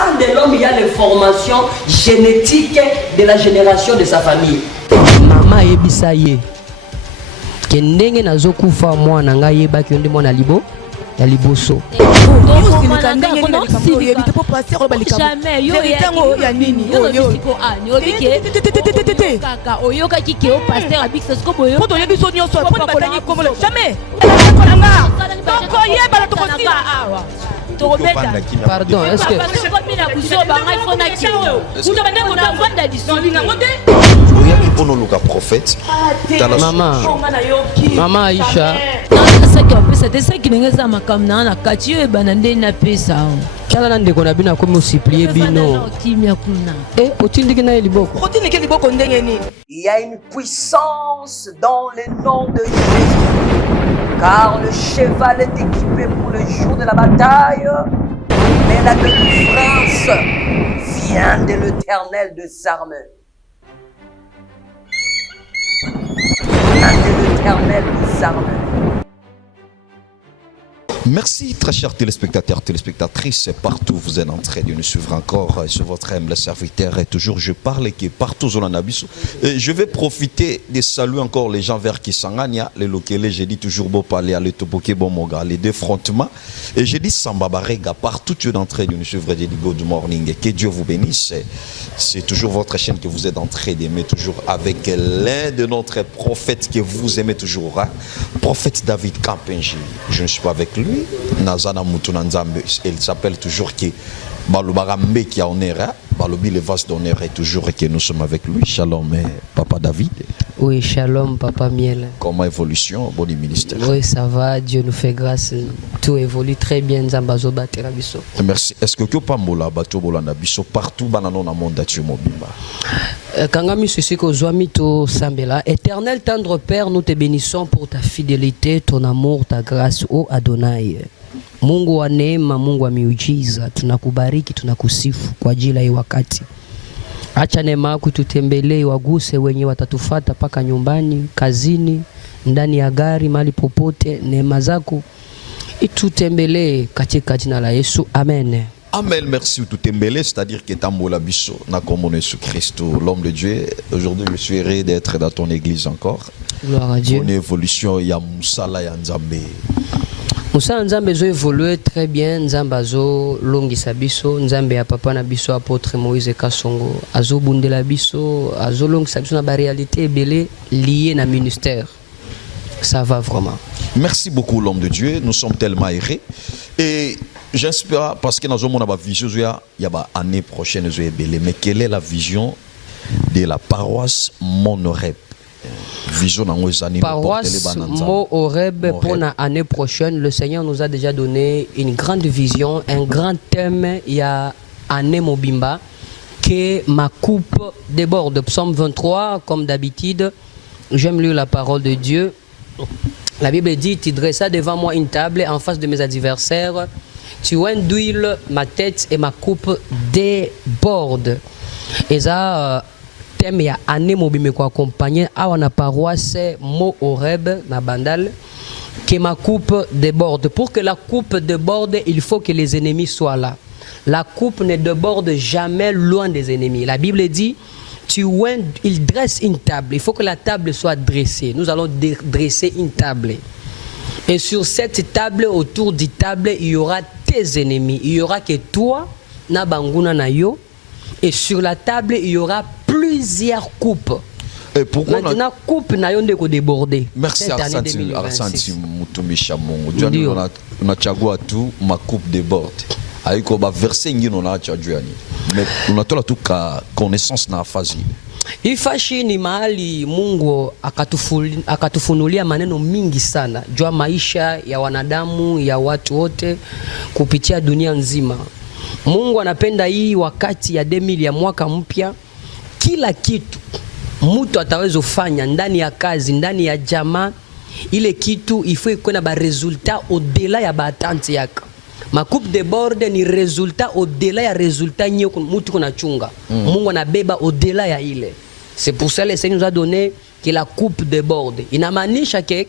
sein de l'homme, il y a les formations génétiques de la génération de sa famille. Maman ebisaye. Kendenge nazokufa mwana nga yebaki onde mwana libo ya liboso. Jamais yo ya nini kaka oyoka kike o pasteur abik sesko boyo poto yebi so nyonso poto batangi komolo jamais donc yeba to kosila awa pardon, est-ce que prophète Maman Aïcha c'était ça qui n'est pas ma caméra na kati yo banande na pesa kala na ndeko na bino akomi osiplie bino otindiki na ye liboko. Il y a une puissance dans le nom de Jésus, car le cheval est équipé pour le jour de la bataille, mais la délivrance vient de l'Éternel des armées. Vient de l'Éternel des armées. Merci très chers téléspectateurs, téléspectatrices, partout vous êtes en train de nous suivre encore sur votre humble serviteur et toujours je parle qui est partout au Lanabiso. Je vais profiter de saluer encore les gens vers Kisangania, les locaux, j'ai dit toujours beau parler à l'Etopoké Bomoga, les deux frontements et j'ai dit Sambabarega, partout tu es en train de nous suivre, j'ai dit good morning et que Dieu vous bénisse. C'est toujours votre chaîne que vous êtes en train d'aimer, toujours avec l'un de notre prophètes que vous aimez toujours, hein? Prophète David Kampenji. Je ne suis pas avec lui. Nazana Mutuna Nzambe, il s'appelle toujours qui Balubarambe qui a honneur, Balubi le vaste d'honneur est toujours que nous sommes avec lui. Shalom, Papa David. Oui, shalom, Papa Miel. Comment évolution, bon ministère? Oui, ça va, Dieu nous fait grâce. Tout évolue très bien, Zambazo Baterabiso. Merci. Est-ce que tu peux mola bato bolanda biso partout banano na monde atu mobimba? Kangami ceci que Zoamito Sambela, éternel tendre Père, nous te bénissons pour ta fidélité, ton amour, ta grâce, ô Adonai. Mungu wa neema, Mungu wa miujiza, tunakubariki, tunakusifu kwa ajili ya wakati. Acha neema yako tutembelee, waguse wenye watatufata paka nyumbani, kazini, ndani ya gari, mahali popote. Neema zako itutembelee katika jina la Yesu. Amen. Amen, merci tout embellé, c'est-à-dire que Tambola Bisso, n'a comme Jésus Christ, l'homme de Dieu. Aujourd'hui, je suis heureux d'être dans ton église encore. Gloire à Dieu. Bonne évolution, il y a Moussala, il y a Nzambe. Moussa Nzambe zo évolué très bien, Nzamba zo longisa biso, Nzambe ya papa na biso apôtre Moïse Kasongo, azo bundela biso, azo longisa biso na ba réalité belé liée na ministère. Ça va vraiment. Merci beaucoup l'homme de Dieu, nous sommes tellement heureux et j'espère parce que dans une vision il y a année prochaine mais quelle est la vision de la paroisse Monorep? Vision dans les années paroisse Monorep pour l'année prochaine, le Seigneur nous a déjà donné une grande vision, un grand thème. Il y a année Mobimba que ma coupe déborde. Psaume 23 comme d'habitude. J'aime lire la parole de Dieu. La Bible dit: tu dressas devant moi une table en face de mes adversaires. Tu oins d'huile ma tête et ma coupe déborde. Et ça, thème ya année mobime ko accompagner à la paroisse Monorep na Bandal que ma coupe déborde. Pour que la coupe déborde, il faut que les ennemis soient là. La coupe ne déborde jamais loin des ennemis. La Bible dit: il dresse une table. Il faut que la table soit dressée. Nous allons dresser une table. Et sur cette table, autour du table, il y aura tes ennemis. Il y aura que toi, Nabanguna Nayo. Et sur la table, il y aura plusieurs coupes. Et pourquoi maintenant, coupe Nayo ne déborder. Merci Arsanti Moutoumi Chamon. On a tchagou à tout, ma coupe déborde. Aïko ba verset ngi on a tchajuani. Mais on a tout ka connaissance na phase. Ifashi ni mahali Mungu akatufunulia maneno mingi sana jua maisha ya wanadamu, ya watu wote kupitia dunia nzima. Mungu anapenda hii wakati ya 2000 ya mwaka mpya, kila kitu mtu ataweza kufanya ndani ya kazi, ndani ya jamaa, ile kitu ifo iko na ba resultat au-delà ya ba attente yako. Ma coupe de borde ni resultat au-delà ya resultat nyeo mtu kuna chunga. Mungu anabeba au-delà ya ile. C'est pour ça que le Seigneur nous a donné que la coupe de borde. Inamaanisha ke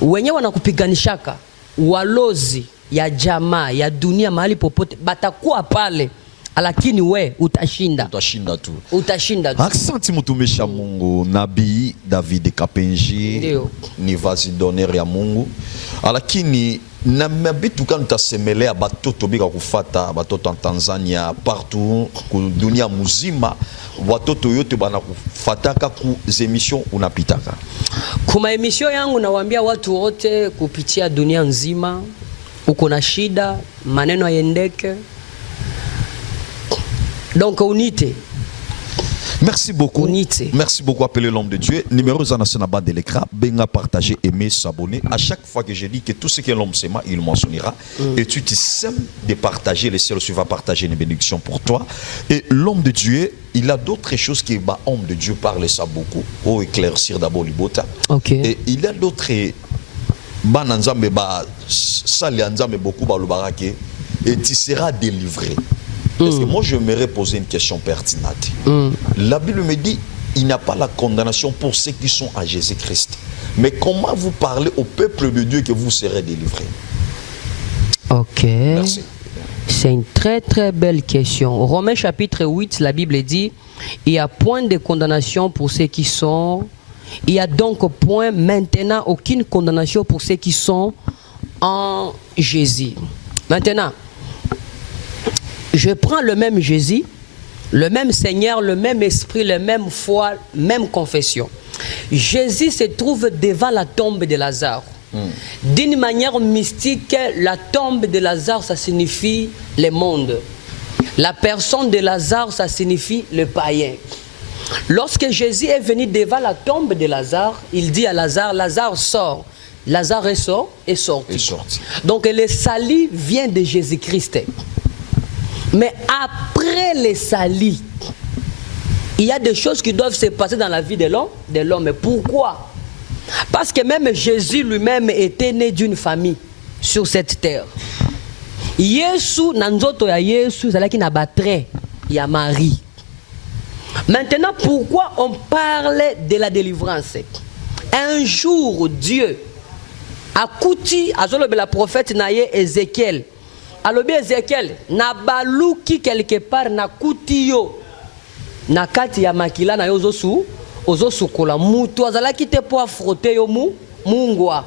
wenye wanakupiganishaka walozi ya jamaa ya dunia mahali popote batakuwa pale, lakini we utashinda tu. Utashinda tu. Aksanti mtumishi wa Mungu Nabii David Kapenji. Ndio. Ni vazi d'honneur ya Mungu. Lakini na mabitu kan tasemelea batoto bika kufata batoto en Tanzania partout ku dunia muzima watoto yote bana kufataka ku emission unapitaka. Kuma emission yangu nawaambia watu wote kupitia dunia nzima, uko na shida, maneno hayendeke. Donc unite. Merci beaucoup. Unité. Merci beaucoup, appelez l'homme de Dieu. Numéro Zanasena bas de l'écran. Benga partager, aimer, s'abonner. À chaque fois que je dis que tout ce que l'homme sait, il mentionnera. Et tu te sèmes de partager. Le ciel va partager une bénédiction pour toi. Et l'homme de Dieu, il a d'autres choses qui bah, homme de Dieu parle ça beaucoup. Pour éclaircir d'abord l'ibota. Ok. Et il y a d'autres bananzambe ba salianzambe beaucoup ba lubarake. Et tu seras délivré. Parce que moi, je m'aimerais poser une question pertinente. La Bible me dit, il n'y a pas la condamnation pour ceux qui sont à Jésus-Christ. Mais comment vous parlez au peuple de Dieu que vous serez délivrés? Ok. Merci. C'est une très très belle question. Romains chapitre 8, la Bible dit, il n'y a point de condamnation pour ceux qui sont... Il n'y a donc point maintenant aucune condamnation pour ceux qui sont en Jésus. Maintenant, je prends le même Jésus, le même Seigneur, le même esprit, la même foi, même confession. Jésus se trouve devant la tombe de Lazare. D'une manière mystique, la tombe de Lazare, ça signifie le monde. La personne de Lazare, ça signifie le païen. Lorsque Jésus est venu devant la tombe de Lazare, il dit à Lazare, Lazare sort. Lazare est sorti. Donc le salut vient de Jésus-Christ. Mais après les salis, il y a des choses qui doivent se passer dans la vie de l'homme. Mais pourquoi? Parce que même Jésus lui-même était né d'une famille sur cette terre. Yesu, nanzoto ya Yesu, c'est là qu'il n'a pas trait, il y a Marie. Maintenant, pourquoi on parle de la délivrance? Un jour, Dieu a couti, la prophète naye Ézéchiel. Alors bien Ézéchiel, na baluki quelque part na kutiyo na kati ya makila na yo ozosu kola mutu azala kite po frotter yo mungwa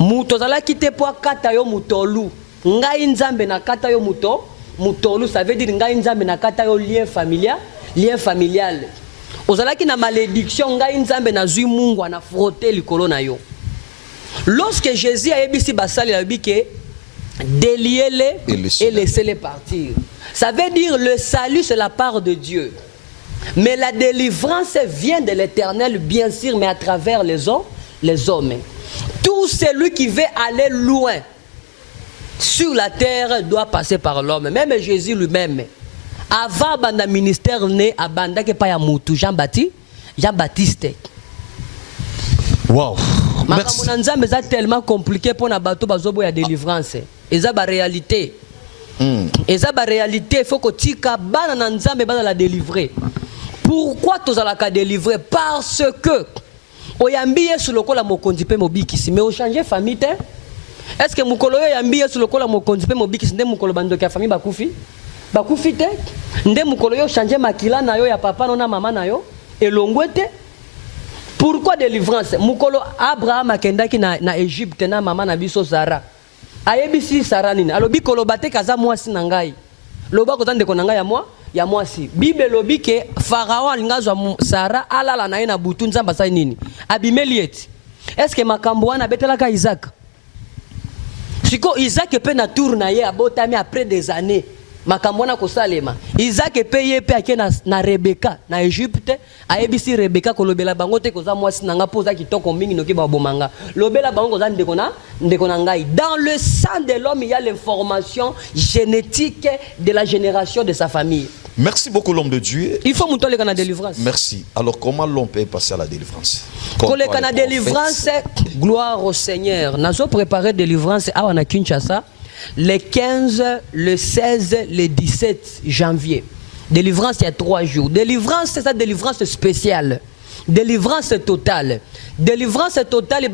mutu azala kite po kata yo mutolu ngai nzambe na kata yo mutolu, ça veut dire ngai nzambe na kata yo lien familial ozala ki na malédiction ngai nzambe na zui mungwa na frotter likolo na yo. Lorsque Jésus a yebisi basali la bike déliez-les et laissez-les partir. Ça veut dire le salut, c'est la part de Dieu. Mais la délivrance vient de l'Éternel, bien sûr, mais à travers les hommes. Tout celui qui veut aller loin sur la terre doit passer par l'homme. Même Jésus lui-même, avant le ministère né, abanda que pas ya mutu Jean-Baptiste. Wow. Merci. C'est tellement compliqué pour na bato bazobo ya délivrance. Et ça ba réalité. Et ça ba réalité, il faut que tika bana na nzambe bana la délivrer. Pourquoi tozalaka délivrer? Parce que oyambi Yesu lokola mokonzi pe mobikisi, mais o changer famille te. Est-ce que mukolo yo yambi Yesu lokola mokonzi pe mobikisi nde mukolo bandoki ya famille bakufi te? Nde mukolo yo changer makila na yo ya papa no na mama na yo elongwe te? Pourquoi délivrance? Mukolo Abraham akendaki na Égypte na mama na biso Sarah. Ayebisi Sarah nini? Alobi kolobate kaza mwasi na ngai. Loba ko tande ko na ngai ya mwasi. Bible lobi ke Pharaon alingazwa Sarah alala na ye na butu nzamba sai nini? Abimeli eti. Est-ce que makambo wana betelaka Isaac? Siko Isaac pe na tour na ye abotami après des années. Makambona kosalema Isaac epeye pe ake na Rebecca na Égypte ayebisi Rebecca kolobela bango te koza mwasi nanga poza kitoko mingi noki ba bomanga lobela bango koza ndeko na ngai. Dans le sang de l'homme il y a l'information génétique de la génération de sa famille. Merci beaucoup l'homme de Dieu. Il faut monter la délivrance. Merci. Alors comment l'on peut passer à la délivrance? Pour le canal délivrance, gloire au Seigneur. Nazo préparé délivrance à wana Kinshasa. Le 15, le 16, le 17 janvier. Délivrance, il y a 3 jours. Délivrance, c'est ça, délivrance spéciale. Délivrance totale. Délivrance totale, il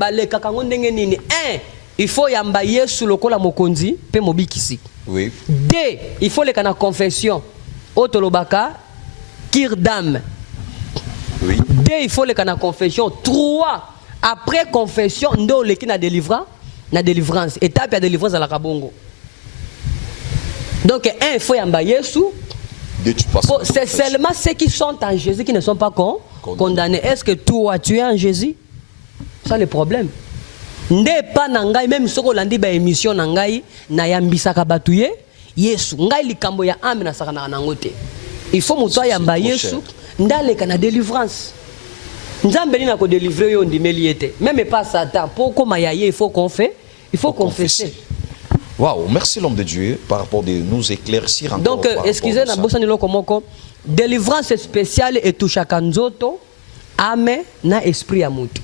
y a il faut yamba Yesu lokola mokonzi pe mobikisi. Oui. 2, il faut les kana confession. Otolobaka kir d'âme. Oui. 2, il faut les kana confession. 3, après confession, ndo leki na délivrance. Étape ya délivrance à la kabongo. Donc 1, il faut yamba Yesu. C'est seulement ceux qui sont en Jésus qui ne sont pas condamnés. Est-ce que toi tu es en Jésus? Ça le problème. Nde pa nangai même soko landi ba émission nangai na yambisaka batuye Yesu ngai likambo ya ame na saka na ngote. Il faut muto yamba Yesu ndale kana délivrance. Nzambe ni na ko délivrer yo ndimeli yete. Même pas Satan pour comme yaye il faut confesser. Waouh, merci l'homme de Dieu par rapport de nous éclaircir encore. Donc excusez na bossa ni loko moko délivrance spéciale et toucha kanzoto ame na esprit ya mutu.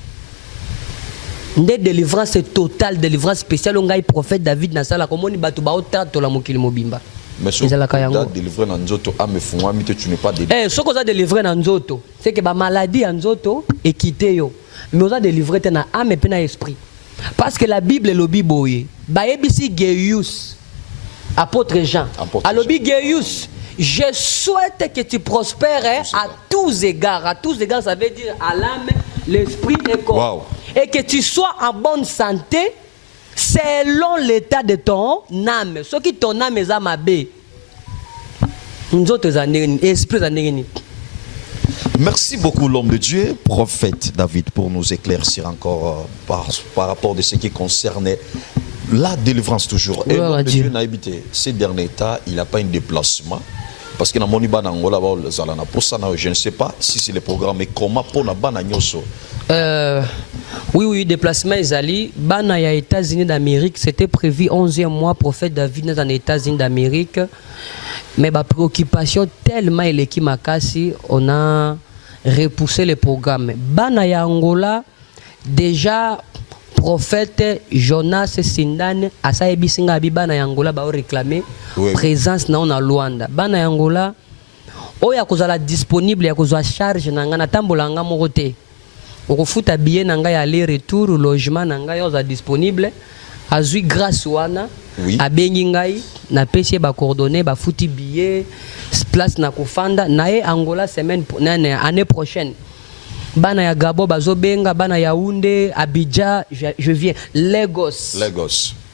Nde délivrance totale, délivrance spéciale, on a prophète David na sala komoni batu ba otato la mokili mobimba. Mais ce que délivré dans nzoto ame fungwa mite tu n'es pas délivré. Ce qu'on a délivré dans nzoto, c'est que ba maladie en nzoto est quitté yo. Mais on a délivré na ame pe na esprit. Parce que la Bible est lobi boye. Ba ebisi Gaius apôtre Jean. Alobi Gaius, je souhaite que tu prospères à tous égards. À tous égards, ça veut dire à l'âme, l'esprit et le corps. Wow. Et que tu sois en bonne santé selon l'état de ton âme. Ce qui ton âme est amabé. Merci beaucoup l'homme de Dieu, prophète David, pour nous éclaircir encore par rapport de ce qui concernait la délivrance toujours. Et l'homme de Dieu n'a habité ces derniers temps, il n'a pas un déplacement. Parce que dans mon Iban Angola, je ne sais pas si c'est le programme, mais comment pour la Bana Nyoso. Oui, déplacement Ezali. Bana ya États-Unis d'Amérique, c'était prévu 11e mois, prophète David dans les États-Unis d'Amérique. Mais ma préoccupation tellement est qui m'a cassé, on a repoussé le programme. Bana ya Angola, déjà, prophète Jonas Sindane, Asa Ebisinga Abibana ya Angola, ba réclamer présence na Luanda. Bana ya Angola, oya kozala disponible ya kozwa charge na ngana tambolanga mokote. Okofuta billet na nga ya aller-retour, logement na nga yoza disponible. Azui grâce wana, abengi ngai, na pesi ba coordonnées, ba futi billet, place na kofanda, na e Angola semaine année prochaine. Bana ya Gabo bazobenga, bana ya Yaoundé, Abidjan, je viens Lagos.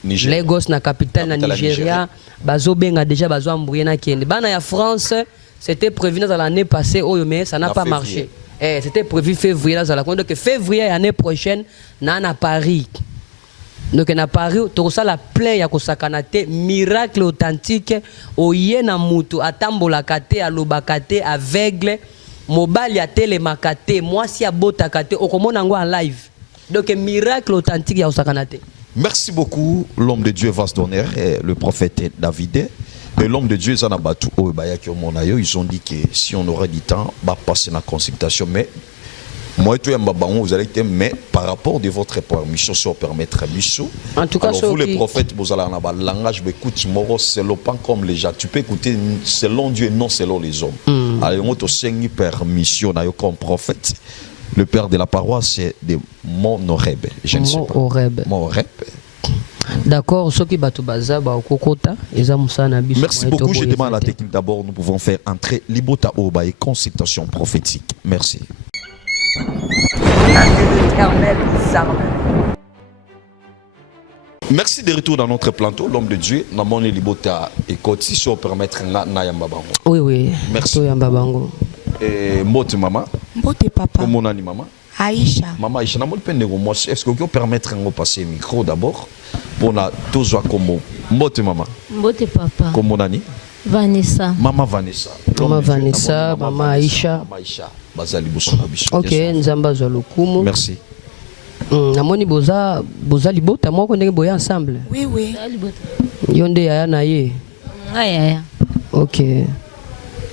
Niger. Lagos na capitale na Nigeria, bazobenga déjà bazoambouye na kende. Bana ya France, c'était prévu dans l'année passée, mais ça n'a pas marché. C'était prévu février là, donc février l'année prochaine, na Paris. Donc na Paris, tout ça la plein ya kosakanate miracle authentique oye na mutu atambola kate alobakate aveugle mobile ya telemakate moi si abota kate okomona ngo en live. Donc miracle authentique ya kosakanate. Merci beaucoup l'homme de Dieu va se donner le prophète David. Et l'homme de Dieu, ils ont dit que si on aurait du temps, va passer la consultation. Mais moi, vous allez dire, mais par rapport de votre permission, si on permettre mission. En tout cas, alors vous, les prophètes, vous allez avoir un langage, mais écoute, selon pas comme les gens. Tu peux écouter selon Dieu et non selon les hommes. Alors, on te permission comme prophète. Le père de la paroisse, c'est de Monoreb. Je ne sais pas. Monoreb. D'accord, ce qui Merci beaucoup, je demande la technique d'abord. Nous pouvons faire entrer Libota Oba et consultation prophétique. Merci. Merci de retour dans notre plateau, l'homme de Dieu. Namone Libota et Koti, si on permettre Nayambabango. Oui. Merci. Mbote maman. Mbote papa. Comment on a maman? Aïcha. Maman Aïcha, est-ce que vous pouvez permettre de passer le micro d'abord pour na tous comme Mbote maman. Mbote papa. Comment on a Vanessa. Maman Vanessa. Maman Vanessa, maman Aïcha. Maman Aïcha. Bazali Bosona Biso. Ok, Nzamba Zalokumu. Merci. Namoni boza libota moi ko ndenge boya ensemble. Oui. Yonde ya na ye. Aya. Ok.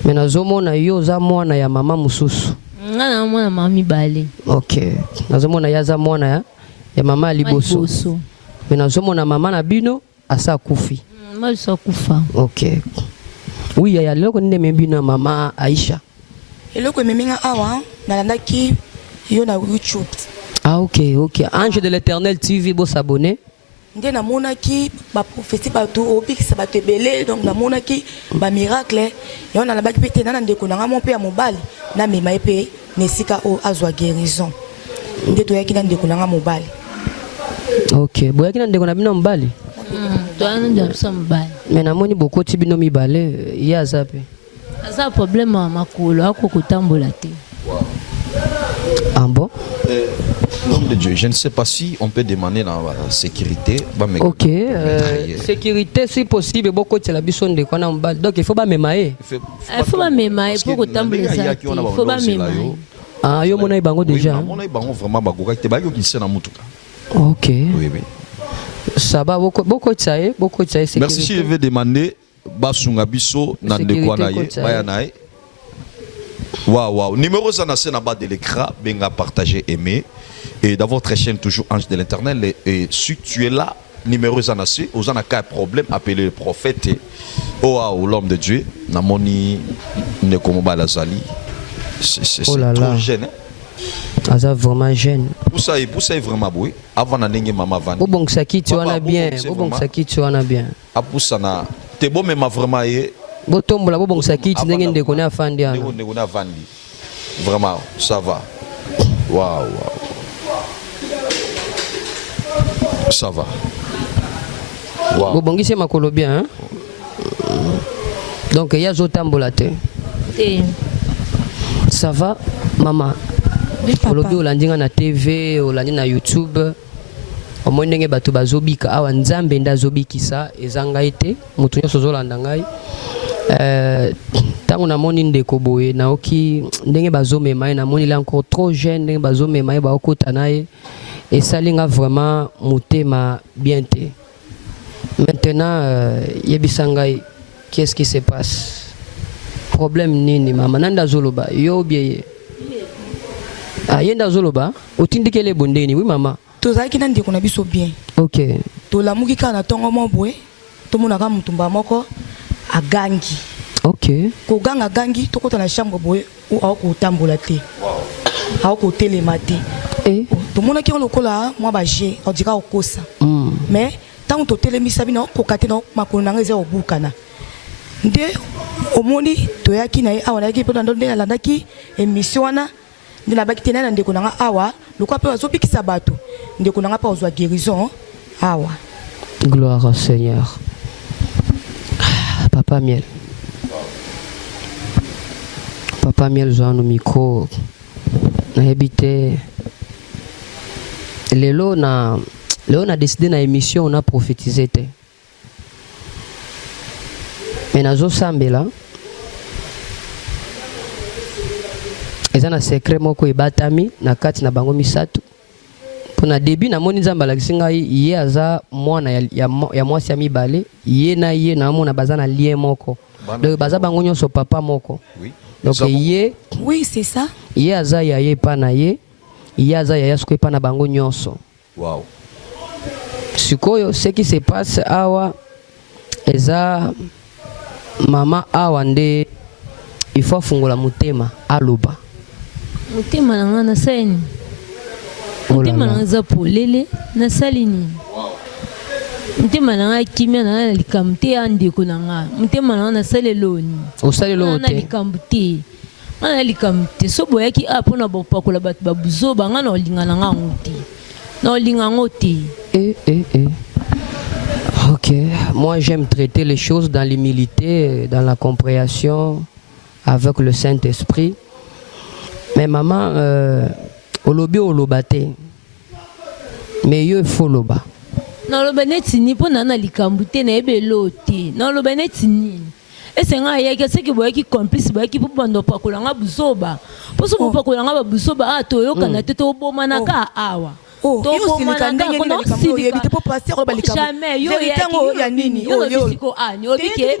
Mais nazomona yo za mwana ya mama mususu. Ngana mwana mami bale. Ok. Nazomona ya za mwana ya mama liboso. Mais nazomona mama na bino asa kufi. Mama sa kufa. Ok. Oui, ya loko nde membino mama Aïcha. Eloko meminga awa nalandaki yo na YouTube. Ah ok. Ange de l'Éternel TV, vous s'abonner. nde namonaki baprophétie bato obikisa bato ebele donc namonaki bamiracle yango nalobaki mpe te nana ndeko nanga mo mpe ya mobali namema ye mpe na esika oyo azwa guérison nde toyaki na ndeko nanga mobali. Ok, boyaki na ndeko na bino mobali? toyana nde biso mobali. Mais namoni bokoti bino mibale ye aza mpe aza problème ya makolo akokotambola te. Ah bon? L'homme de Dieu, je ne sais pas si on peut demander dans la sécurité. Ok, sécurité si possible, beaucoup de la bison de quoi on donc il faut pas mémailler. Il faut pas mémailler pour que tambour ça. Il faut pas mémailler. Ah, yo mona ibango déjà. Oui, mona ibango vraiment bagoka te ba yo ki sena mutuka. Ok. Oui, oui. Ça va beaucoup de ça sécurité. Merci, si je vais demander basunga biso na ndeko na ye, baya na ye. Waouh, numéro ça na bas de l'écran, benga partager, aimer. Et dans votre chaîne toujours Ange de l'Éternel, et si tu es là, numéro ça na si, aux anaka un problème, appelez le prophète. Oh waouh, l'homme de Dieu, namoni ne comme balazali. C'est trop jeune. Aza vraiment jeune. Pour ça est vraiment beau. Avant na nenge mama van. Bon ça qui tu en as bien, bon ça qui tu en as bien. A pour ça na, t'es bon mais ma vraiment yé. Botombola bon ça qui tu n'es de connaître afandi ana. Ne connaît afandi. Vraiment, ça va. Waouh. Ça va. Wow. Bon, c'est ma colo bien. Hein? Donc, il y a Zotambola. Ça va, maman? Oui, papa. Au landing na TV, au landing na YouTube. Au moins, il y a des bazobika. Awa nzambe nda zobikisa. Ezanga ite. Mutunya sozo landangai. Tango na moni ndeko boye na oki ndenge bazome mai na moni il est encore trop jeune ndenge bazome mai ba okota naye. Et ça linga vraiment mutema bien te. Maintenant, yebisangai, qu'est-ce qui se passe? Problème nini mama nanda zoloba yo bieye. Ah yenda zoloba otindike le bondeni oui mama. Tozaki na ndeko na biso bien. OK. To lamuki kana tongo mo boye. To monaka mutumba moko agangi. OK. Ko ganga gangi to kota na chambre boye ou ako tambola te. Ako telema te. Et tout le monde qui a le cola, moi j'ai, on dirait au kosa. Mais tant que tu es mis sabino, kokate no, ma kolonanga eza obukana. Nde omoni toyaki na awa ki pendant ndé la ndaki émission wana de la bakite na ndeko nanga awa, le quoi peut azobikisa bato. Ndeko nanga pa ozwa guérison awa. Gloire au Seigneur. Papa Miel. Papa Miel zo no micro. Na habité Léo na décidé na émission on a prophétisé te. Mais nazo sambela. Eza na secret moko ebatami na kati na bango misatu. Pona début na moni nzamba la kisinga ye aza mwana ya mwasi ya mibale, ye na mona baza na lien moko. Donc baza bango nyonso papa moko. Oui. Donc ye oui, c'est ça. Ye aza ya ye pa na ye. Yaza ya yasko pa na bango nyonso. Wow. Sikoyo ce qui se passe awa eza mama awa nde il faut fungola mutema aloba. Mutema nanga na seni. Mutema nanga za polele na salini. Mutema nanga kimia na likamte andeko nanga. Mutema nanga na saleloni. O saleloni na likamte. Ana likamte so boyaki apona bopakola bat babuzo banga na lingana nga ngoti na linga ngoti. OK, moi j'aime traiter les choses dans l'humilité, dans la compréhension avec le Saint-Esprit. Mais maman olobi olobate. Mais yo faut loba. Na loba netini pona na likamte na ebeloti. Na loba netini. Et c'est un gars qui est complice, qui peut prendre pas que l'on busoba. Pour ce moment, que l'on busoba, ah, toyo kanate to bomanaka awa. Oh, yo si le kandenge ni na likambo yo ebite po passer au balikamo. Jamais yo ya nini yo yo siko ani obike.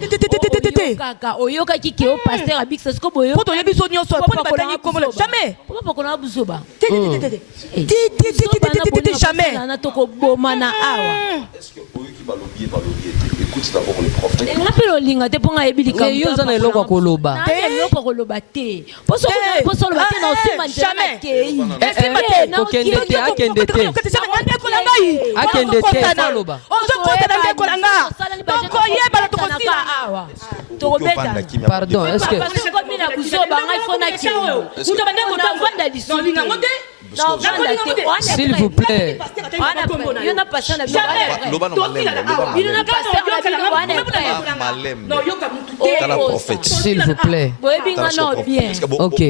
Kaka oyoka kiki o passer abik ça siko boyo. Po to yebi so nyonso po ni batani komola. Jamais. Pourquoi pas qu'on a busoba? Jamais. Na toko bomana awa. Est-ce que oyo ki balobi écoute d'abord le prophète. ngapelo linga te ponga ebili Mais yo za na eloko koloba. Na eloko koloba te. Poso loba te na osima njema kei. Kokende te akende te. Akende te faloba. Pardon, est-ce que s'il vous plaît. S'il vous plaît. Ok.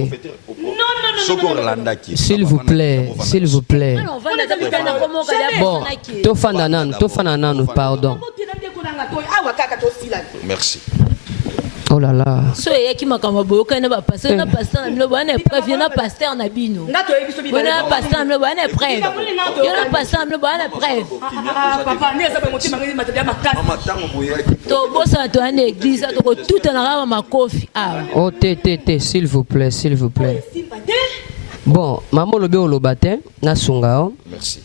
S'il vous plaît. S'il vous plaît. Bon, tofanda nanu, pardon. Merci. Oh là là. So yaki makamba boyoka na ba pasteur na pasteur na mlobo na preuve na pasteur na bino. Na pasteur na mlobo na preuve. Yo na pasteur na mlobo na preuve. Papa ne za motima ngi matenda makasi. Mama tango boyaki. To bosa to na église to ko tout na raba makofi. Ah. Oh s'il vous plaît, s'il vous plaît. Bon, maman lobe olobate na sungao. Merci.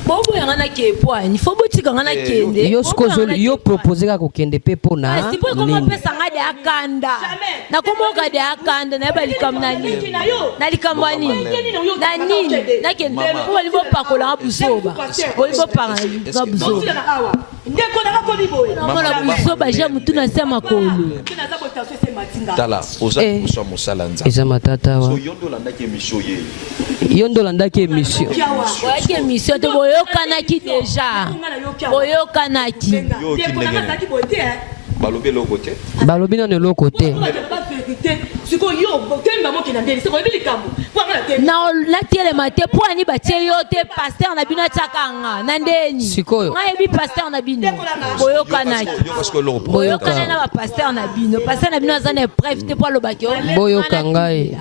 Bobo yangana ke poani fo botika ngana kende yo skozoli yo proposer ka kokende pe pona si po koma pesa ngade akanda na komoka de akanda na ba likamna ni na likamwani na nini na kende ko bali bo pakola busoba boli bo panga na busoba ndeko na ko liboye na busoba ja mutu na sema kolo Tala oza kuswa musala nza eza matata wa so yondolanda ke mission ye yondolanda ke mission wa ke mission to boyokanaki déjà boyokanaki balobi loko te balobi na loko te na telema te po ani batie yo te pasteur na bino atiakanga na ndeni sikoyo ngayebi pasteur na bino boyokanaki boyokana na bapasteur na bino pasteur na bino aza na épreuve te po alobaki boyoka ngai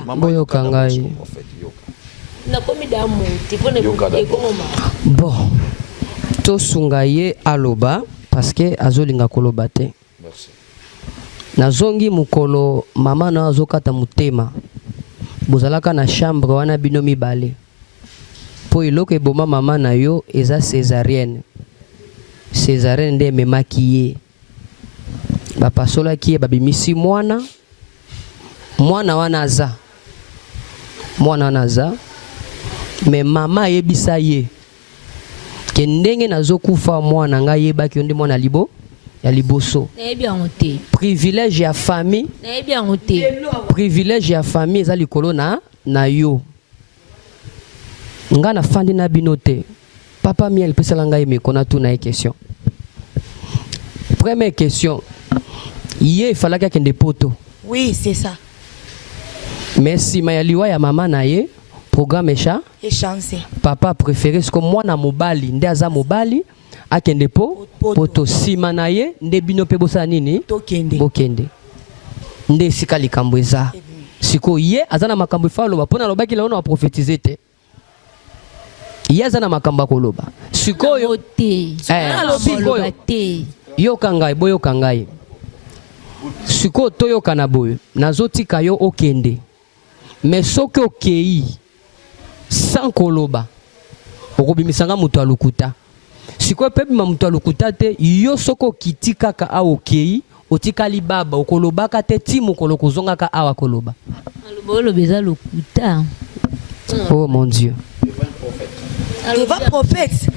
nakomi damu te po na ekongoma bon tosunga ye aloba parce que azolinga koloba te. Nazongi mukolo mama na azokata mutema bozalaka na chambre wana bino mibale po iloko eboma mama na yo eza césarienne nde memaki ye bapasolaki ye babimisi mwana wana aza me mama ayebisa ye ke ndenge nazokufa mwana ngai yebaki yo nde mwana libo ya liboso privilège ya famille eza likolo na yo nga na fandi na bino te papa miel pesala ngai mekona tu na question première question ye falaki akende poto oui c'est ça mais nsima ya liwa ya mama na ye programme échance papa préféré siko mwana mobali nde aza mobali akende poto sima na ye nde bino pe bosala nini bokende nde esika likambo eza siko ye aza na makambo efaloba mpona alobaki lelo na baprofetize te ye aza na makambo akoloba sikoyo yoka ngai boyoka ngai sikoyo toyokana boye nazotika yo okende mais soki okei sans koloba okobimisanga moto alukuta sikoyo pe bima moto alukuta te yo soko okiti kaka awa okei otikali baba okolobaka te ti mokolo kozongaka awa koloba aloba eza lokuta oh mon dieu va prophète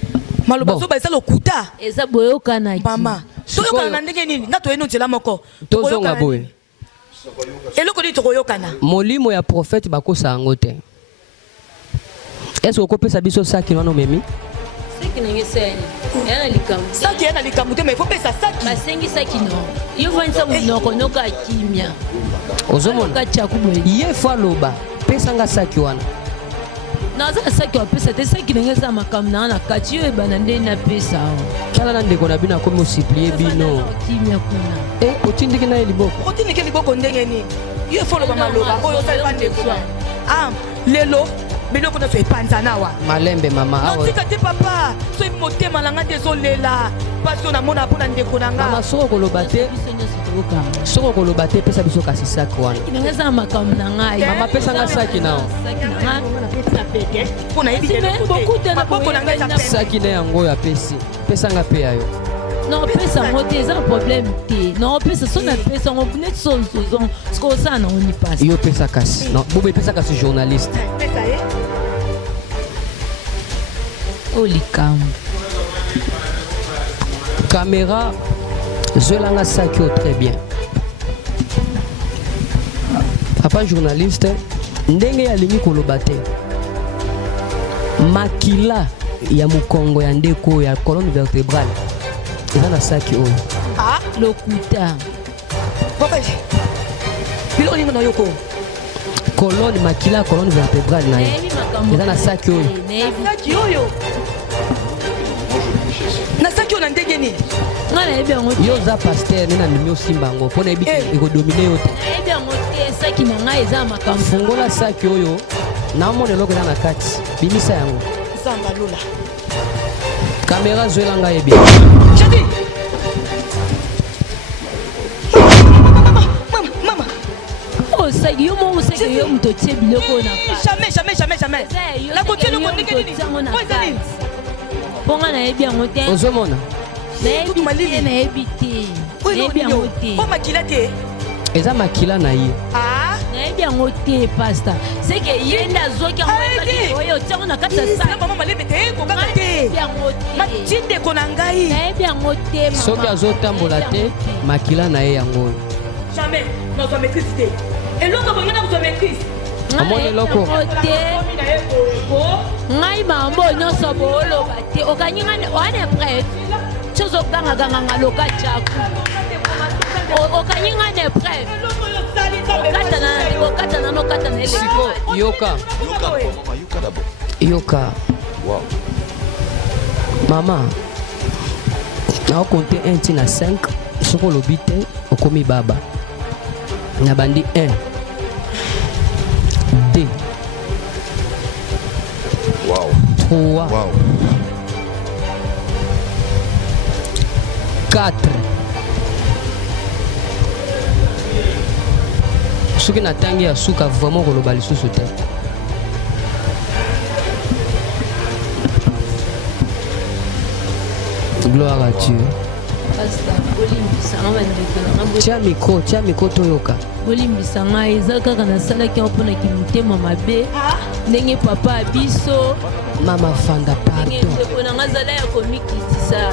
maloba so eza lokuta eza boyokanaki mama toyokana na ndenge nini nga toyeni nzela moko tozonga boye eloko nini tokoyokana molimo ya prophète bakosa yango te est-ce okopesa biso saki wana omemi saki ya na likambo te mais faut pesa saki basengi saki no yo vanisa munoko noka kimia ozomona ye fo aloba pesanga saki wana naza saki wapesa te saki ndenge eza makambo na na kati yo ebana nde napesa tala na ndeko na bino akomi osiplie bino kimia kuna otindiki na ye liboko ndenge nini yo fo loba maloba oyo osala ndeko lelo biloko na so epanzana wa malembe mama natika te papa so motema nanga nde ezolela pasi oyo namona mpona ndeko na nga mama soko koloba te pesa biso kasi saki wana eza makambo na ngai mama pesanga saki nao mpona yebi maboko na ngai saki na yango oyo apesi pesanga mpe yayo Non, pesa moté, c'est un problème. Non, pesa son pesa, on venait de son, ce qu'on sait, non, on y passe. Yo pesa casse. Non, Boubé pesa casse journaliste. Oh, les cam. Caméra, Zelanga Sakyo très bien. Papa journaliste, ndenge ya limi kolobate. Makila ya mukongo ya ndeko ya colonne vertébrale. Eza na saki oyo. Ah, Lokuta. papa. Bilo ningo na yoko. Colonne makila colonne vertébrale na ye. Eza na saki oyo. Saki oyo. Na saki oyo na ndenge ni. Nga na yebi yango te. Yo za pasteur nena ndimi osimba yango mpona yebi ekodomine yo te. Na yebi yango te, saki na ngai eza makambo. Fungola saki oyo naomona eloko eza na kati bimisa yango. Zamba lola. Caméra Zelanga yebi. Jadi. Mama. Oh, saki yo mo saki yo mto tie biloko na kati. Jamais. La côté le monde nini. Oizali. Ponga na yebi yango te. Ozomona Na yebi te. Na yebi yango te. Oh makila te. eza makila na ye. Ah. Na yebi yango te, pastor. C'est que yenda zoki yango saki oyo tiango na kati ya Na mama malebe te ko kaka te. Matinde ko na ngai. Na yebi yango te, mama. Soki azotambola te makila na ye yango oyo. Jamais. Non, toi maîtrise te. Et l'autre bonga na ko maîtrise. Amoni eloko. Ngai mambo nyonso booloba te okanyingane wane prêtre tozogangaganga loka chaku okanyingane prêtre okatana Siko yoka d'abord. yoka Wow. mama naokonte 1 ntina 5 soki olobi te okomi baba na bandi 1 2 Wow. 3 Wow. 4 soki natangi ya suka vraiment koloba lisusu te. Gloire à Dieu. Tia micro toyoka. bolimbisa ngai eza kaka nasalaki yango mponaki motema mabe ndenge papa ya biso Mama Fanda ndenge pardon. ndeko na ngai azala ya komikitisa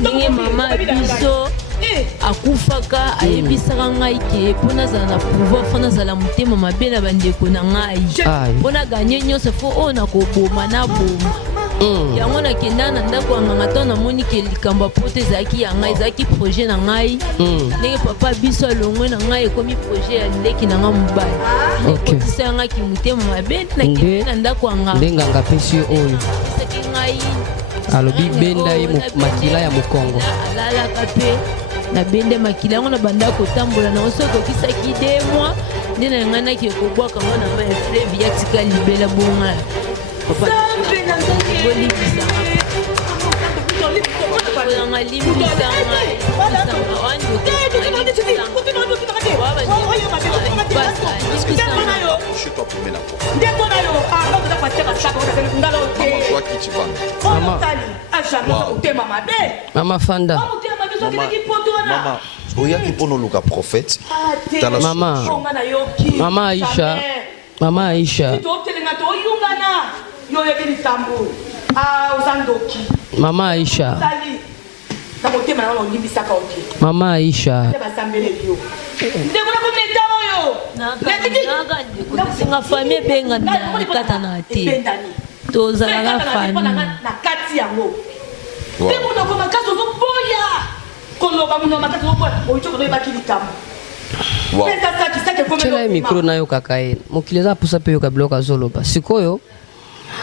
ndenge mama ya biso akufaka ayebisaka ngai ke mpo nazala na pouvoir fo nazala motema mabe na bandeko na ngai mpo naganye nyonso fo oyo nakoboma naboma yango nakenda na ndako ya nganga ntango namoni ke likambo ya poto ezalaki ya ngai ezalaki projet na ngai ndenge papa biso alongwe na ngai ekomi projet ya ndeki na ngai mobali ekotisa yangaki motema mabe nakende na ndako ya nganga ndenganga pesi oyo esaki ngai alobi benda ye makila ya mokongo alalaka mpe nabende makila yango na banda kotambola nango soki ekokisaki 2 mois nde na ngai naki ekobwaka ngo na mai fleve yatika libela bonga Mama Fanda. Mama, oyaki pono luka prophète. Mama Aisha. Mama Aisha. Mama Aisha. Mama Aisha. singa famille benga kata na te tozalaka famille Chela ye micro na yo kaka ye mokili eza pusa mpe yoka biloko azoloba sikoyo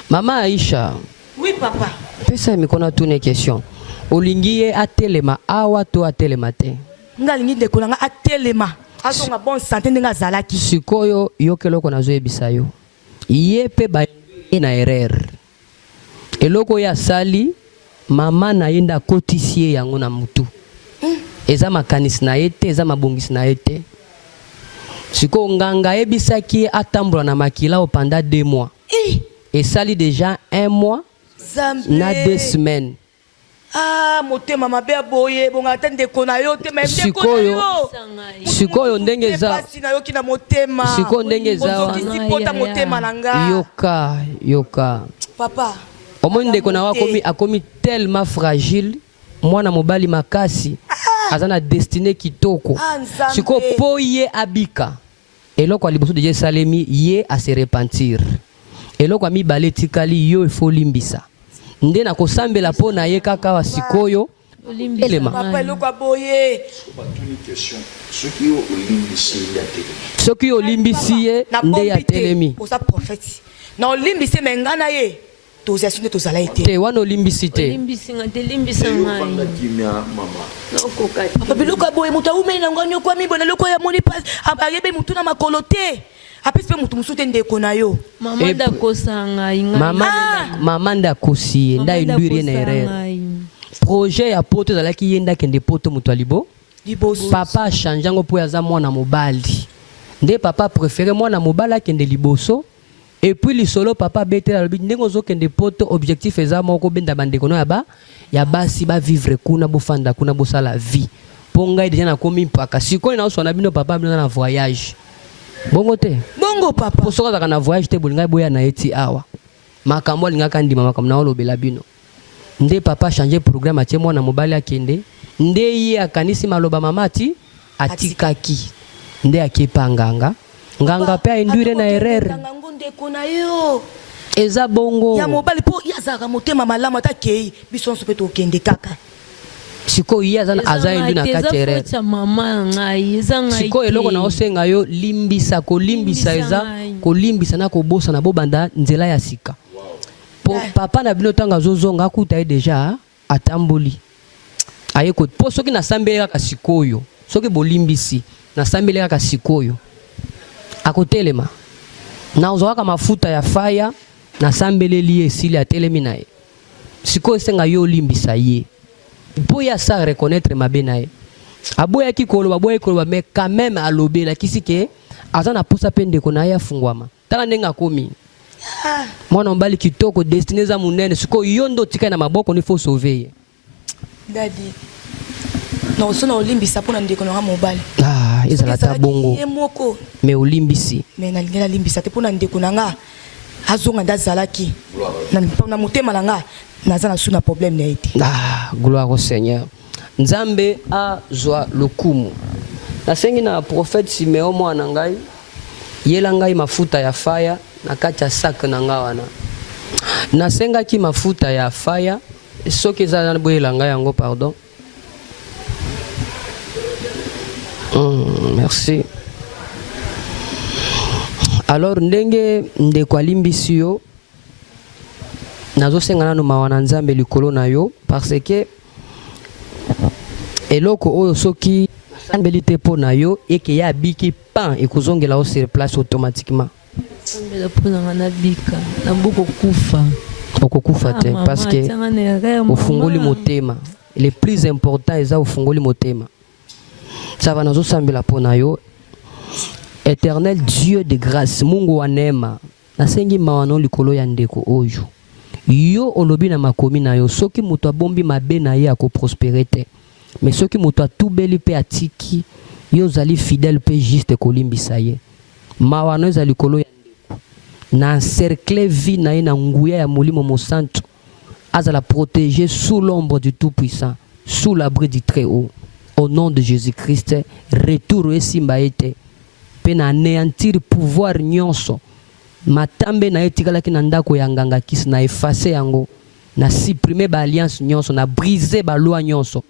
mama Aisha. Oui papa. Pesa micro na tune question olingi ye atelema awa to atelema te nga lingi ndeko na nga atelema azonga bon santé ndenge azalaki sikoyo yo keloko nazoyebisa yo ye mpe baye na erreur eloko oyo asali mama na ye nde akotisi ye yango na mutu eza makanisi na ye te eza mabongisi na ye te sikoyo nganga ayebisaki ye atambola na makila o pendant 2 mois esali déjà 1 mois na 2 semaines. Ah, motema mabe boye bonga tande kona yo te même sikoyo ndenge za na yo kina motema sikoyo ndenge za pota motema nanga yoka papa omoni ndeko na akomi tellement fragile mwana mobali makasi azana destiné kitoko sikoyo po ye abika eloko ya liboso deja esalemi ye a se repentir eloko ya mibale etikali yo efo limbisa nde na kosambela mpo na ye kaka wa sikoyo elema soki olimbisi ye nde ya telemi na olimbisi me nga na ye tozasi nde tozala ye te wana olimbisi te biloko ya boye moto aumeli na ngo nyoko amibona eloko ya moni pasi ayebe motu na makolo te apesi mpe motu mosusu te ndeko na yo mama ndakosi ye nda induire ye na erreur projet ya poto ezalaki ye ndakende poto moto alibo papa achange yango mpo aza mwana mobali nde papa préféré mwana mobali akende liboso et puis lisolo papa betela alobi ndenge ozokende poto objectif eza moko benda bandeko no ya basi bavivre kuna bofanda kuna bosala vie mpo ngai deja nakomi mpaka sikoyo naoswana bino papa bino na voyage bongo te bongo papa po soki azalaka na voyage te bolingai boya na ye ti awa makambo alingaka ndima makambo na olobela bino nde papa change programme atie mwana mobali akende nde ye akanisi maloba mama ati atikaki nde akepa nganga mpe aindwire na erreur eza bongo ya mobali mpo ye azalaka motema malamu ata kei biso nyonso mpe tokende kaka sikoyo ye aza indu na kati erreur sikoyo eloko na osenga yo limbisa kolimbisa eza kolimbisa na kobosana bobanda nzela ya sika po papa na bino ntango azozonga akuta ye deja atamboli aye kote mpo soki nasambeli kaka sikoyo soki bolimbisi nasambeli kaka sikoyo akotelema nazwaka mafuta ya faya nasambeleli ye esili atelemi na ye sikoyo esenga yo olimbisa ye mpo ye asa reconnaître mabe na ye aboyaki koloba mais quand même alobelakisi ke aza na posa mpe ndeko na ye afungwama tala ndenge akomi mwana mobali kitoko destine eza monene sikoyo yo ndo otikali na maboko ni fo sauve ye dadi naosona olimbisa mpo na ndeko na nga mobali ezalata bongo me olimbisi me nalingi nalimbisa te mpo na ndeko na nga azonga nde azalaki na motema na nga naza na su na problème na ye te gloire au Seigneur nzambe azwa lokumu nasengi na prophète Simeon mwana ngai yela ngai mafuta ya faya na kati ya sac na nga wana nasengaki mafuta ya faya soki eza na boyela ngai yango pardon merci. Alors ndenge ndeko alimbisi yo nazosenga nanu mawa na nzambe likolo na yo parce que eloko oyo soki nasambeli te mpo na yo eke ya abiki pan ekozongela o sur place automatiquement okokufa te parce que ofungoli motema le plus important eza ofungoli motema ça va nazo sambela pona yo Éternel Dieu de grâce Mungu wa neema nasengi mawano likolo ya ndeko oyo yo olobi na makomi na yo soki moto abombi mabe na ye akoprospere te mais soki moto atubeli pe atiki yo zali fidèle pe juste kolimbisa ye mawano eza likolo ya ndeko na encercle vie na ye na nguya ya molimo mosantu azala protégé sous l'ombre du Tout-Puissant sous l'abri du Très-Haut. Au nom de Jésus-Christ, retour esimba ete pe na anéantir pouvoir nyonso matambe na etikala ki na ndako ya nganga kisi na effacer yango na supprimer ba alliance nyonso na briser ba loi nyonso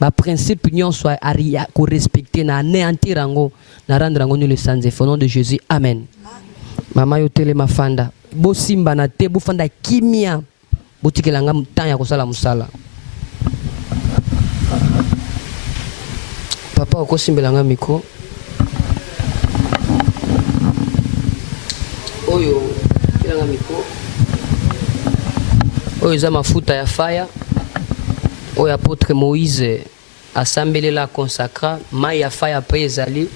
ba principe nyonso aria ko respecter na anéantir yango na rendre yango le sans effet. Au nom de Jésus, amen. Mama yo tele mafanda bo simba na te bo fanda kimia botikela nga mtanya ya kosala musala. Papa okosimbelanga miko oyo kilanga miko oyo eza mafuta ya faya oyo apôtre Moïse asambelela consacra mai ya faya pe ezali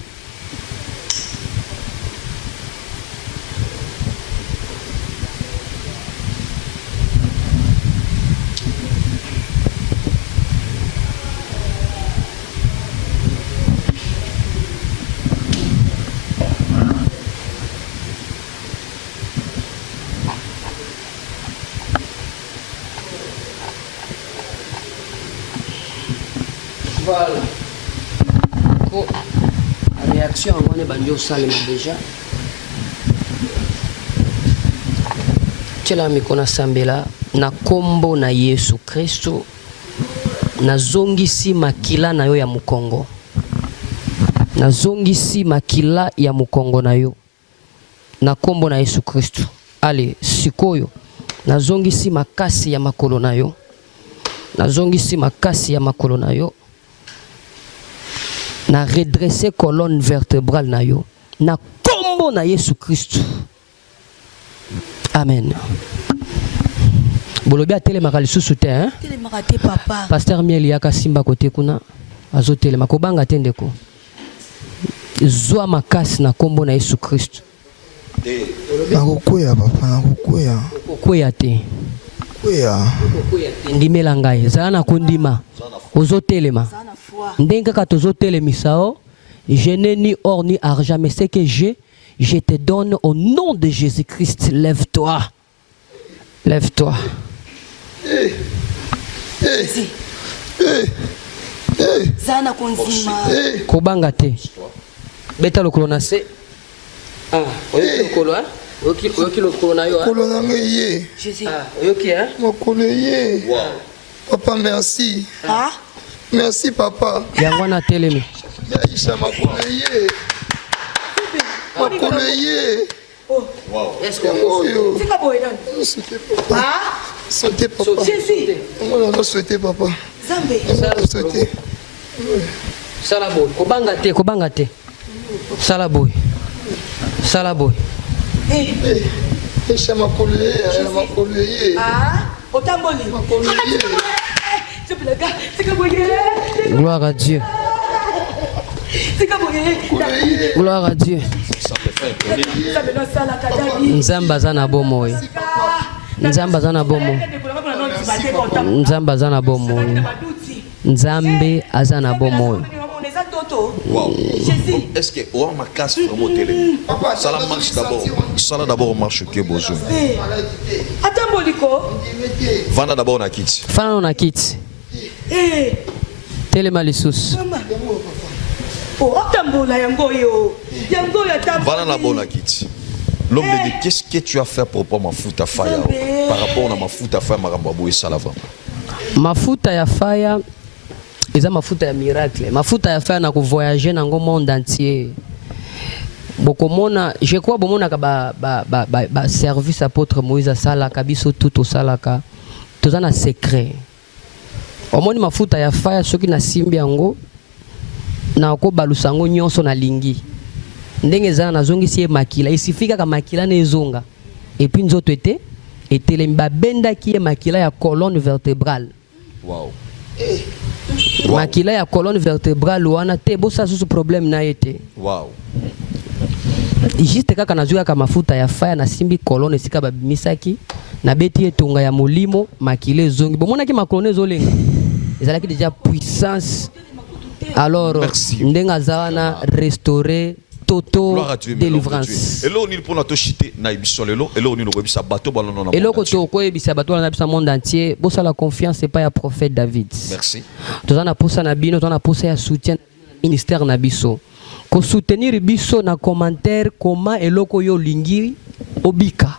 Voilà. Pour la réaction, on est bandio salima déjà. Tela mikona sambela na kombo na Yesu Kristo na zongisi makila na yo ya mukongo. Na zongisi makila ya mukongo na yo. Na kombo na Yesu Kristo. Ale sikoyo na zongisi makasi ya makolo na yo. Na zongisi makasi ya makolo na yo. Na redresser colonne vertébrale na yo. Na kombo na Yesu Kristo. Amen. Bolobi atelemaka lisusu te, hein? Telemaka te papa. Pasteur Mieli yaka simba kote kuna. Azo telema kobanga te ndeko. Zwa makasi na kombo na Yesu Kristo. Nakokwea papa, nakokwea. Kokwea te. Kwea. Ndimela ngai. Zala na kondima. Ozo telema. Ndenge kaka tozo telemisa o. Je n'ai ni or ni argent, mais ce que j'ai, je te donne au nom de Jésus-Christ. Lève-toi. Lève-toi. Zana konzima. Kobanga te. Beta lokolo na se. Ah, oyoki lokolo hein? Oyoki lokolo na yo hein? Kolo nanga ye. Jésus. Ah, oyoki hein? Makolo ye. Papa merci. Ah? Merci papa. Yango na telemi. Yaisha makolo ye. Makolo ye. Oh. Est-ce que Oyo. Tika boydan. Sauter papa. Ah? Sauter papa. Jésus. On va sauter papa. Zambe. On va sauter. Salaboy. Kobanga te, kobanga te. Salaboy. Salaboy. Eh. Yaisha makolo ye. Makolo ye. Ah? Otamboli. Makolo ye. Je peux le gars. Tika boye. Gloire à Dieu. Tika boye. Gloire à Dieu. Zambe no sala kadani. Nzamba zana bomo. Nzamba zana bomo. Nzamba zana bomo. Nzambe azana bomo. Wow. Est-ce que on ma casse vraiment télé? Ça la marche d'abord. Ça là d'abord marche que besoin. Atamboliko. Vanda d'abord na kit. Fana na kit. Eh. Telema lisusu. Oh, atambola yango yo. Yango ya tambola. Vanda d'abord na kit. L'homme de Dieu, qu'est-ce que tu as fait pour pas mafuta fire par rapport à mafuta fire marambabo et salava? Mafuta ya fire eza mafuta ya miracle. Mafuta ya fire na ko voyager na ngo monde entier. Bokomona, je crois bomona ka ba service apôtre Moïse sala kabiso tout au salaka. Tozana secret. Omoni mafuta ya fire soki na simbi yango na ko balusango nyonso na lingi. Ndenge zana nazongisi ye makila isifika ka makila na ezonga et puis nzoto etele mbabenda ki ye makila ya colonne vertébrale. Wow. Makila ya colonne vertébrale wana te bosa susu problème na yete. Wow. Juste kaka nazuka ka mafuta ya fire na simbi colonne sika babimisaki na beti etonga ya molimo makila ezongi bomona ki makolone ezolenga ezalaki déjà puissance. Alors ndenga zawana restaurer toto délivrance. Et là on est pour notre chité na ibisolo et là on est le bisa bateau ballon na. Et là ko ko ebisa bateau na bisa monde entier bosa la confiance c'est pas ya prophète David. Merci. Tozana posa na bino tozana posa ya soutien ministère na biso. Ko soutenir biso na commentaire comment eloko yo lingi obika.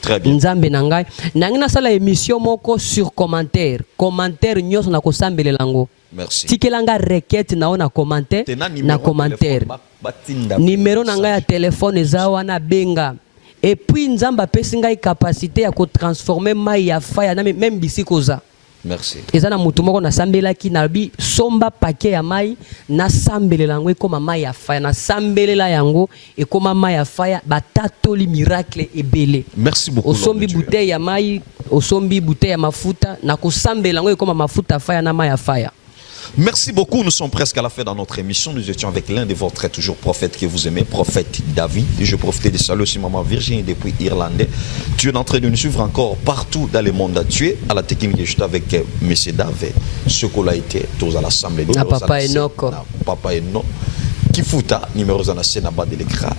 Très bien. Nzambe na ngai nangina sala émission moko sur commentaire nyonso na ko sambele lango. Merci. Tikelanga requête na ona commentaire na commentaire. Numéro na ngai ya téléphone eza wana benga. Et puis nzamba pesi ngai capacité ya ko transformer mai ya faya na même bisikoza. Merci. Eza na mutu moko na sambelaki na bi somba paquet ya mai na sambelela yango ekoma mai ya faya na sambelela yango ekoma mai ya faya batatoli miracle ebele. Merci beaucoup. Osombi bouteille ya mai, osombi bouteille ya mafuta na kosambela yango ekoma mafuta faya na mai ya faya. Merci beaucoup, nous sommes presque à la fin de notre émission. Nous étions avec l'un de vos très toujours prophètes que vous aimez, prophète David. Et je profitais de saluer aussi maman Virginie depuis Irlandais. Tu es en train de nous suivre encore partout dans le monde. Tu es à la technique, je suis avec M. David. Ce qu'on a été, tous à l'Assemblée. Papa Enoch. Papa Enoch. Kifuta, numéro de la scène à bas de l'écran.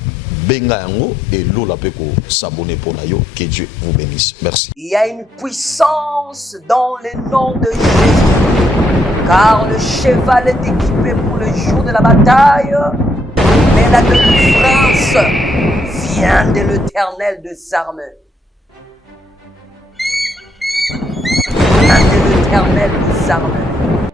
Benga yango et Lola Peko s'abonner pour Nayo. Que Dieu vous bénisse. Merci. Il y a une puissance dans le nom de Jésus. car le cheval est équipé pour le jour de la bataille, mais la délivrance vient de l'Éternel des armées. Vient de l'Éternel des armées.